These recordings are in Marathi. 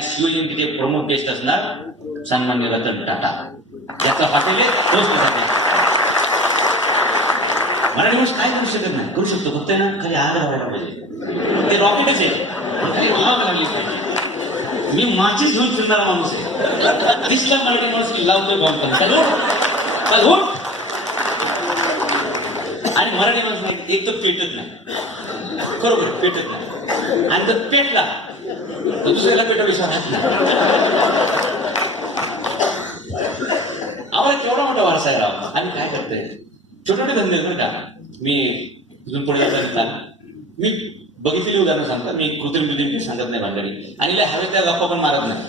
शिवजयंती प्रमुख गेस्ट असणार सन्मान्य रतन टाटा. याचं हॉटेल आहे? होस्ट मराठी माणूस काय करू शकत नाही? करू शकतो. फक्त ना खाली आग राहायला पाहिजे. ते रॉकेटच आहे. आग लागली पाहिजे. मी माचीच घेऊन फिरणारा माणूस आहे. दिसला मराठी माणूस लावतोय बॉम्ब चालू चालू आणि मराठी माणूस नाही एक तर पेटत नाही. बरोबर पेटत नाही. आणि तर पेटला. दुसऱ्याला पेटा विश्वास राहत नाही आम्हाला केवढा मोठा वारसा आहे राव. आम्ही काय करतोय? छोटे छोटे धंदे बरं का. मी इथून पुढे जाताना मी बघितलेली उदाहरणं सांगतात. मी कृत्रिम कृत्रिम सांगत नाही भांडणी. आणि लय हवे त्या गप्पा पण मारत नाही.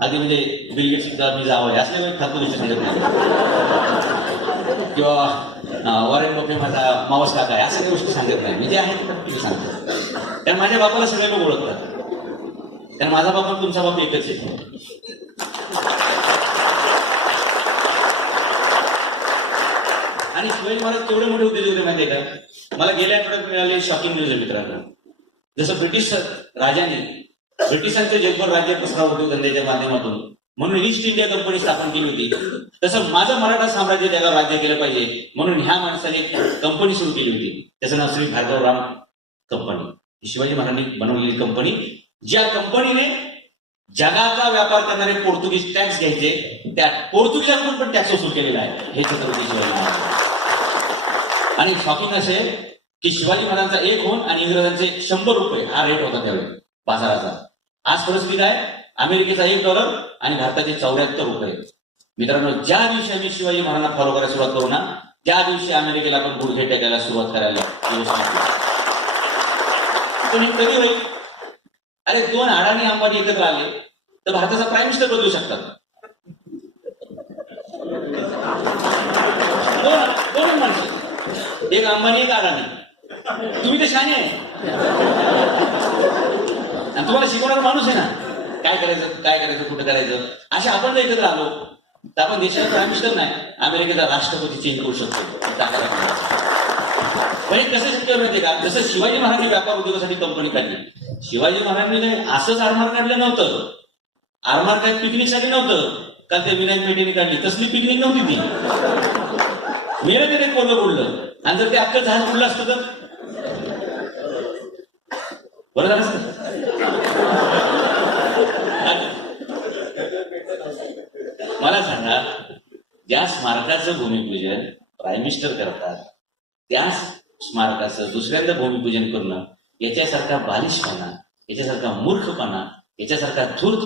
आधी म्हणजे बिलगेट सुद्धा मी जावं. असले काही फालतू विषय सांगत नाही. किंवा अं, वॉरेन बफे माझा मावस काका आहे. असं काही गोष्टी सांगत नाही. मी जे आहे ते मी सांगतो. कारण माझ्या बापाला सगळे लोक ओळखतात. कारण माझा बाप आणि तुमचा बाप एकच आहे. आणि शिवाजी महाराज केवढे मोठे उद्योजक होते माहितीये का? मला गेल्या आठवड्यात मिळाले शॉकिंग न्यूज आहे मित्रांनो. जसं ब्रिटिश राजाने ब्रिटिशांचे जगभर राज्य पसराव उद्योगधंद्याच्या माध्यमातून. म्हणून ईस्ट इंडिया कंपनी स्थापन केली होती. तसं माझं मराठा साम्राज्य त्याला राज्य केलं पाहिजे. म्हणून ह्या माणसाने कंपनी सुरू केली होती. त्याचं नाव श्री भार्गवराम कंपनी शिवाजी महाराजांनी बनवलेली कंपनी ज्या कंपनीने जगाचा व्यापार करणारे पोर्तुगीज टॅक्स घ्यायचे त्या पोर्तुगीजांकडून पण टॅक्स वसूल केलेला आहे. हे छत्रपती शिवाजी महाराज. आणि शॉकिंग असे की शिवाजी महाराजांचा एक होऊन आणि इंग्रजांचे शंभर रुपये हा रेट होता त्यावेळी बाजाराचा. आज परिस्थिती काय? अमेरिकेचा एक डॉलर आणि भारताचे चौऱ्याहत्तर रुपये. मित्रांनो ज्या दिवशी आम्ही शिवाजी महाराजांना फॉलो करायला सुरुवात करू ना त्या दिवशी अमेरिकेला आपण गुडघे टेकायला सुरुवात करायला पण हे कधी होईल? अरे दोन अडाणी अंबानी एकत्र आले तर भारताचा प्राईम मिनिस्टर बदलू शकतात. दोन माणसं एक अंबानी एक अडाणी. तुम्ही ते शाने आहे. आणि तुम्हाला शिकवणारा माणूस आहे ना. काय करायचं काय करायचं कुठं करायचं? असे आपण जर एकत्र आलो तर आपण देशाचा प्राईम मिनिस्टर नाही अमेरिकेचा राष्ट्रपती चेंज करू शकतो. ताकद पण हे कसं शक्य माहिती माहितीये का? जसं शिवाजी महाराजांनी व्यापार उद्योगासाठी कंपनी काढली शिवाजी महाराजांनी असंच आरमार काढलं नव्हतं. आरमार काय पिकनिकसाठी नव्हतं. का ते विनायक पेटीने काढली? तसली पिकनिक नव्हती ती. मिळत ते कोरलं उडलं आणि जर ते अख्खं जहाज उडलं असतं तर? बरं झालं असत. मला सांगा ज्या स्मारकाचं भूमिपूजन प्राईम मिनिस्टर करतात त्या स्मारकाचं दुसऱ्यांदा भूमिपूजन करणं याच्यासारखा बालिशपणा याच्यासारखा मूर्खपणा याच्यासारखा धूर्त